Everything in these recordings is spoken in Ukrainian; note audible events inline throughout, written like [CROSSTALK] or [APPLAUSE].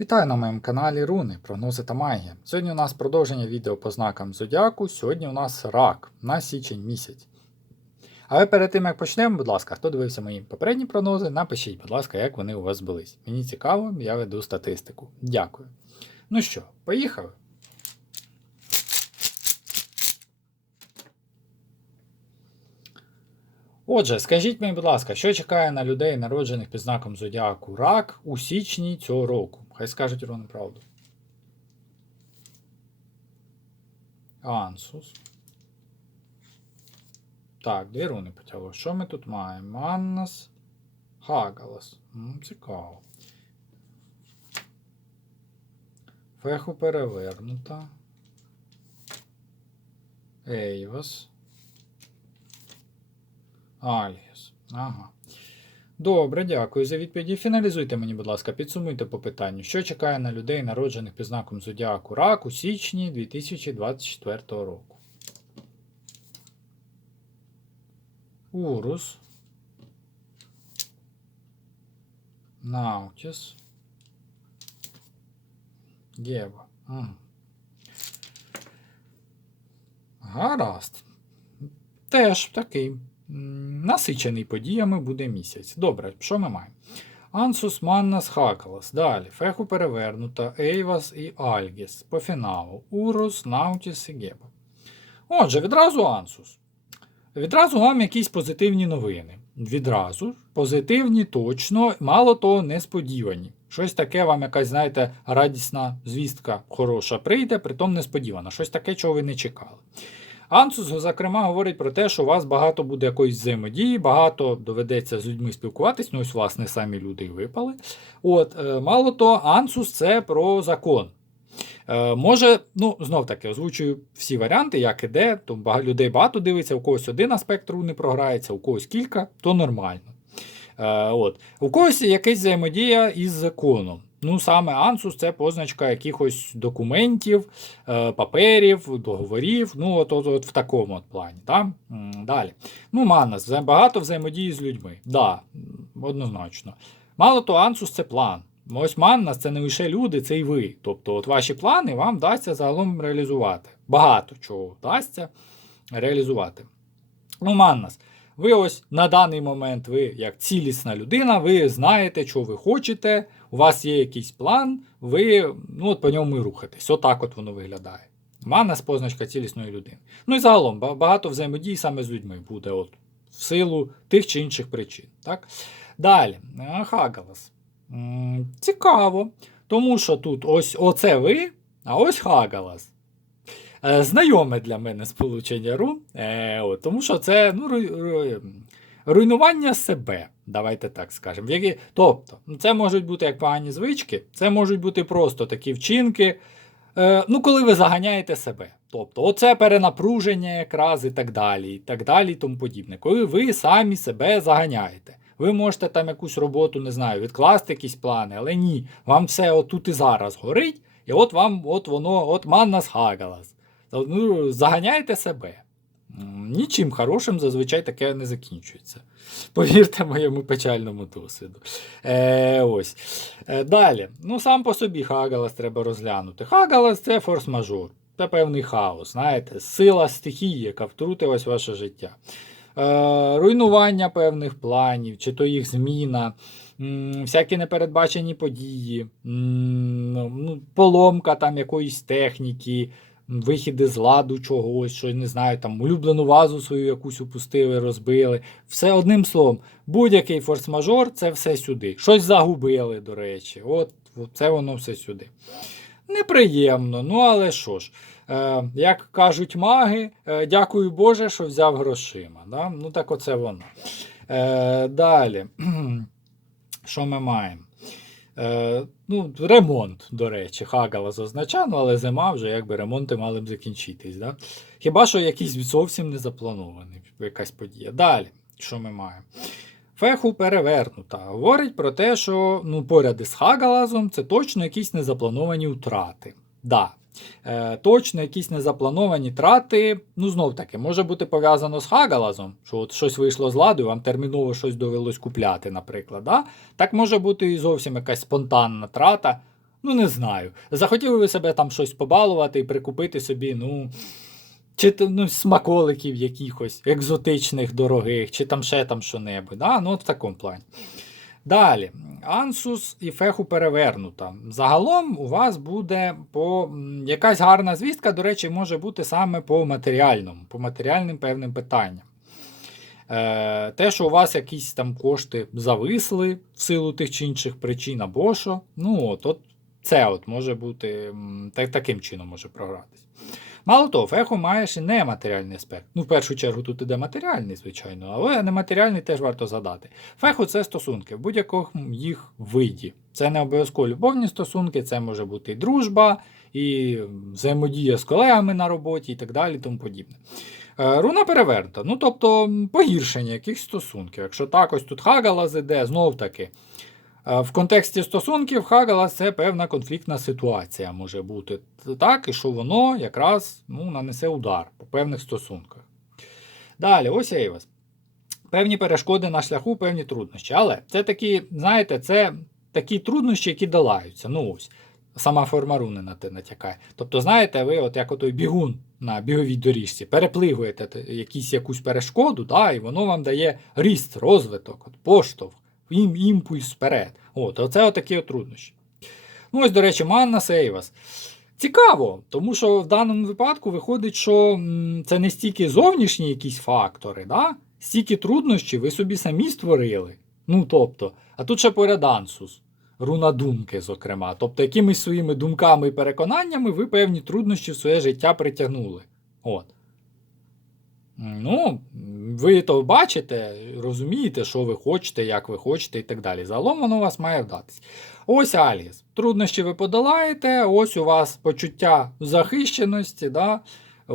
Вітаю на моєму каналі Руни, прогнози та магія. Сьогодні у нас продовження відео по знакам Зодіаку. Сьогодні у нас рак на січень місяць. Але перед тим як почнемо, будь ласка, хто дивився мої попередні прогнози, напишіть, будь ласка, як вони у вас збились. Мені цікаво, я веду статистику. Дякую. Ну що, поїхали? Отже, скажіть мені, будь ласка, що чекає на людей, народжених під знаком Зодіаку Рак у січні цього року? Хай скажуть ровно правду. Ансус. Так, дві руни потягло. Що ми тут маємо? Маннас. Хагалас. Цікаво. Феху перевернута. Ейвас. Альгіс. Ага. Добре, дякую за відповіді. Фіналізуйте мені, будь ласка, підсумуйте по питанню, що чекає на людей, народжених під знаком Зодіаку Рак у січні 2024 року. Урус. Наутіс. Ага. Гаразд. Теж такий насичений подіями буде місяць. Добре, що ми маємо? Ансус Маннас Хакалас. Далі. Феху перевернута, Ейвас і Альгіс. По фіналу. Урус, Наутіс і Геба. Отже, відразу Ансус. Відразу вам якісь позитивні новини. Відразу позитивні, точно, мало того, несподівані. Щось таке вам якась, знаєте, радісна звістка хороша прийде, притом несподівана. Щось таке, чого ви не чекали. Ансус, зокрема, говорить про те, що у вас багато буде якоїсь взаємодії, багато доведеться з людьми спілкуватись. Ну, ось, власне, самі люди і випали. От, е, мало того, Ансус це про закон. Е, може, ну, знов таки, озвучую всі варіанти, як іде, то багато людей багато дивиться, у когось один аспект руни програється, у когось кілька, то нормально. Е, от. У когось якась взаємодія із законом. Ну, саме Ансус це позначка якихось документів, е, паперів, договорів. Ну, от, от, от в такому от плані. Да? Далі. Ну, Маннас, багато взаємодії з людьми. Да, однозначно. Мало то, Ансус це план. Ось Маннас це не лише люди, це й ви. Тобто, от ваші плани вам вдасться загалом реалізувати. Багато чого вдасться реалізувати. Ну, Маннас. Ви ось на даний момент, ви як цілісна людина, ви знаєте, що ви хочете, у вас є якийсь план, ви ну, от по ньому і рухаєтесь. Отак от воно виглядає. Манас позначка цілісної людини. Ну і загалом багато взаємодій саме з людьми буде от, в силу тих чи інших причин. Так? Далі, е, Хагалас. Цікаво, тому що тут ось оце ви, а ось Хагалас. Е, Знайоме для мене сполучення рун, е, от, тому що це ну, руйнування себе, давайте так скажемо. Які- Тобто, це можуть бути як погані звички, це можуть бути просто такі вчинки, е, ну, коли ви заганяєте себе. Тобто, оце перенапруження якраз і так далі, і так далі, і тому подібне. Коли ви самі себе заганяєте. Ви можете там якусь роботу, не знаю, відкласти якісь плани, але ні, вам все отут і зараз горить, і от вам от воно, от манна схагалась. Ну, заганяйте себе. Нічим хорошим зазвичай таке не закінчується. Повірте моєму печальному досвіду. Е, ось. Е, далі. Ну, сам по собі Хагалас треба розглянути. Хагалас це форс-мажор. Це певний хаос, знаєте, сила стихії, яка втрутилась в ваше життя. Е, руйнування певних планів, чи то їх зміна, м, всякі непередбачені події, м, ну, поломка там якоїсь техніки, вихід із ладу чогось, що не знаю, там улюблену вазу свою якусь упустили, розбили. Все одним словом, будь-який форс-мажор це все сюди. Щось загубили, до речі. От це воно все сюди. Неприємно, ну але що ж. Е, як кажуть маги, е, дякую Боже, що взяв грошима. Да? Ну так оце воно. Е, далі. [CLEARS THROAT] Що ми маємо? Е, ну, ремонт, до речі, Хагала зазначано, але зима вже якби ремонти мали б закінчитись. Да? Хіба що якийсь зовсім не запланований, якась подія. Далі, що ми маємо? Феху перевернута. Говорить про те, що ну, поряд із Хагалазом це точно якісь незаплановані втрати. Да. Е, точно якісь незаплановані трати. Ну, знов таки, може бути пов'язано з Хагалазом, що от щось вийшло з ладу, і вам терміново щось довелось купляти, наприклад. Да? Так може бути і зовсім якась спонтанна трата. Ну, не знаю. Захотіли ви себе там щось побалувати і прикупити собі, ну. Чи ну, смаколиків якихось екзотичних, дорогих, чи там ще там що-небудь. Да? Ну, от в такому плані. Далі. Ансус і феху перевернута. Загалом у вас буде по якась гарна звістка, до речі, може бути саме по матеріальному, по матеріальним певним питанням. Е, те, що у вас якісь там кошти зависли в силу тих чи інших причин, або що, ну от, от це от може бути так, таким чином може програтись. Мало того, фехо має ще нематеріальний аспект. Ну, в першу чергу тут іде матеріальний, звичайно, але нематеріальний теж варто згадати. Фехо це стосунки в будь-якому їх виді. Це не обов'язково любовні стосунки, це може бути і дружба, і взаємодія з колегами на роботі, і так далі, тому подібне. Е, Руна перевернута, ну тобто погіршення якихось стосунків. Якщо так, ось тут Хагалас іде, знов таки. Е, В контексті стосунків Хагалас це певна конфліктна ситуація може бути так, і що воно якраз ну, нанесе удар по певних стосунках. Далі, ось Ейвас. Певні перешкоди на шляху, певні труднощі. Але це такі, знаєте, це такі труднощі, які долаються. Ну ось, сама форма руни на те натякає. Тобто, знаєте, ви, от як отой бігун на біговій доріжці, переплигуєте якусь перешкоду, да, і воно вам дає ріст, розвиток, от, поштовх, імпульс вперед. От, оце отакі от труднощі. Ну, ось, до речі, Манна Сейвас. Цікаво, тому що в даному випадку виходить, що це не стільки зовнішні якісь фактори, да? стільки труднощі ви собі самі створили. Ну, тобто, а тут ще поряд ансус, руна думки, зокрема. Тобто, якимись своїми думками і переконаннями ви певні труднощі в своє життя притягнули. От. Ну, ви то бачите, розумієте, що ви хочете, як ви хочете і так далі. Загалом воно у вас має вдатись. Ось Аліс. Труднощі ви подолаєте, ось у вас почуття захищеності, да,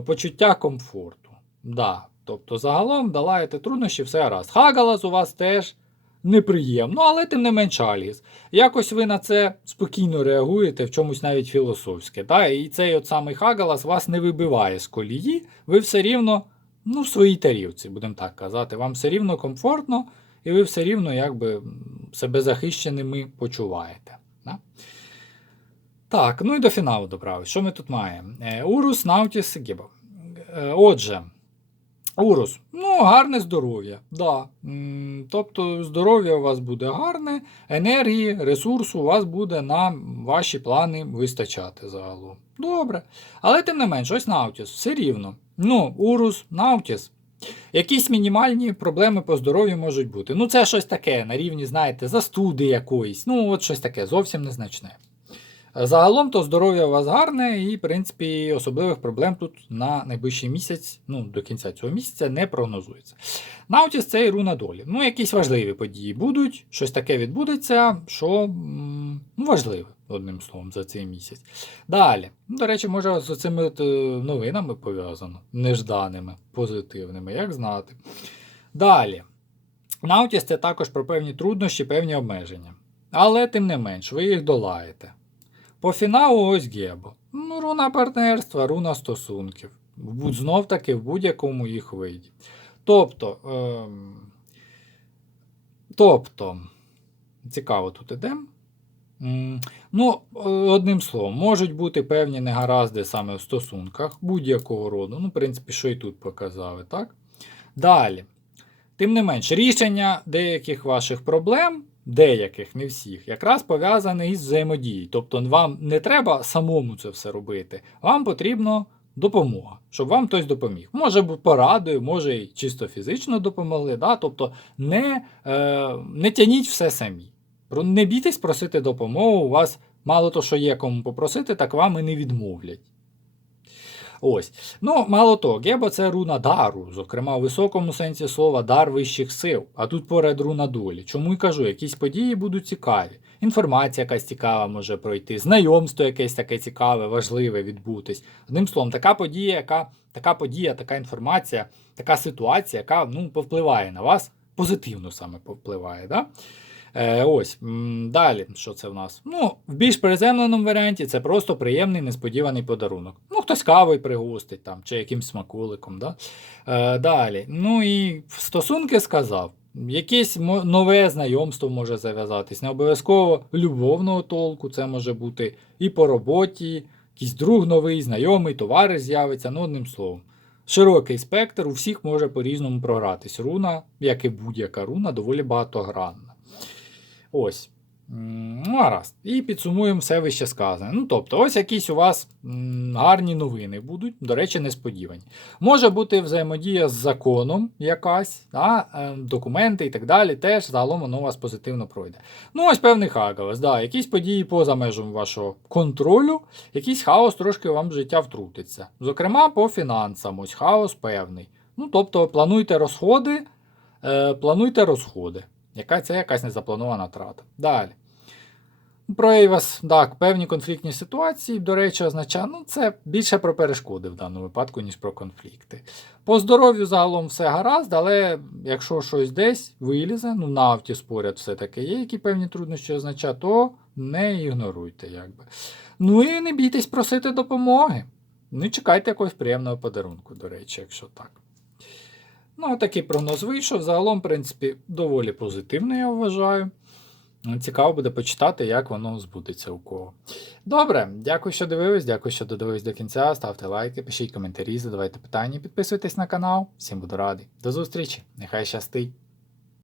почуття комфорту. Да. Тобто, загалом долаєте труднощі, все раз. Хагалас у вас теж неприємно, але тим не менш Аліс. Якось ви на це спокійно реагуєте, в чомусь навіть філософське. Да? І цей от самий Хагалас вас не вибиває з колії, ви все рівно ну, в своїй тарілці, будемо так казати. Вам все рівно комфортно, і ви все рівно якби себе захищеними почуваєте. Да? Так, ну і до фіналу доправив. Що ми тут маємо? Е, Урус, Наутіс, Гібо. Е, Отже, Урус, ну, гарне здоров'я. Да. Тобто здоров'я у вас буде гарне, енергії, ресурсу у вас буде на ваші плани вистачати загалом. Добре. Але тим не менш, ось Наутіс, все рівно. Ну, Урус, Наутіс. Якісь мінімальні проблеми по здоров'ю можуть бути. Ну, це щось таке на рівні, знаєте, застуди якоїсь. Ну, от щось таке, зовсім незначне. Загалом то здоров'я у вас гарне, і, в принципі, особливих проблем тут на найближчий місяць, ну, до кінця цього місяця, не прогнозується. Наутіс це і руна долі. Ну, якісь важливі події будуть, щось таке відбудеться, що важливе, одним словом, за цей місяць. Далі. Ну, до речі, може, з цими е, новинами пов'язано, нежданими, позитивними, як знати. Далі. Наутіс це також про певні труднощі, певні обмеження. Але, тим не менш, ви їх долаєте. По фіналу ось Гебо. Ну, руна партнерства, руна стосунків. Знов таки в будь-якому їх виді. Тобто, ем, тобто, цікаво тут іде. Ну, е, одним словом, можуть бути певні негаразди саме в стосунках будь-якого роду. Ну, в принципі, що і тут показали, так? Далі. Тим не менш, рішення деяких ваших проблем, деяких, не всіх, якраз пов'язане із взаємодією. Тобто вам не треба самому це все робити, вам потрібно допомога, щоб вам хтось допоміг. Може порадою, може і чисто фізично допомогли. Да? Тобто не, е, не тяніть все самі. Не бійтесь просити допомогу, у вас мало то, що є кому попросити, так вам і не відмовлять. Ось. Ну, мало того, Гебо це руна дару, зокрема, в високому сенсі слова дар вищих сил, а тут поряд руна долі. Чому й кажу, якісь події будуть цікаві. Інформація якась цікава може пройти, знайомство якесь таке цікаве, важливе відбутись. Одним словом, така подія, яка, така подія, така інформація, така ситуація, яка ну, повпливає на вас, позитивно саме повпливає. Да? Е, ось, далі, що це в нас? Ну, в більш приземленому варіанті це просто приємний несподіваний подарунок. Ну, хтось кавою пригостить там, чи якимсь смаколиком. Да? Е, далі. Ну і стосунки сказав. Якесь нове знайомство може зав'язатись. Не обов'язково любовного толку, це може бути і по роботі, якийсь друг новий, знайомий, товариш з'явиться, ну одним словом. Широкий спектр, у всіх може по-різному програтись. Руна, як і будь-яка руна, доволі багатогранна. Ось. Ну, гаразд. І підсумуємо все вище сказане. Ну, тобто, ось якісь у вас гарні новини будуть, до речі, несподівані. Може бути взаємодія з законом якась, да, е, документи і так далі. Теж загалом воно у вас позитивно пройде. Ну, ось певний хагалас, да, якісь події поза межами вашого контролю, якийсь хаос трошки вам в життя втрутиться. Зокрема, по фінансам, ось хаос певний. Ну, тобто, плануйте розходи, е, плануйте розходи. Яка це якась незапланована трата. Далі. Про вас, так, певні конфліктні ситуації, до речі, означає, ну, це більше про перешкоди в даному випадку, ніж про конфлікти. По здоров'ю загалом все гаразд, але якщо щось десь вилізе, ну на авті споряд все-таки є, які певні труднощі означає, то не ігноруйте. якби. Ну і не бійтесь просити допомоги. Ну і чекайте якогось приємного подарунку, до речі, якщо так. Ну, такий прогноз вийшов. Загалом, в принципі, доволі позитивний, я вважаю. Цікаво буде почитати, як воно збудеться у кого. Добре, дякую, що дивились, дякую, що додивились до кінця. Ставте лайки, пишіть коментарі, задавайте питання, підписуйтесь на канал. Всім буду радий. До зустрічі! Нехай щастить!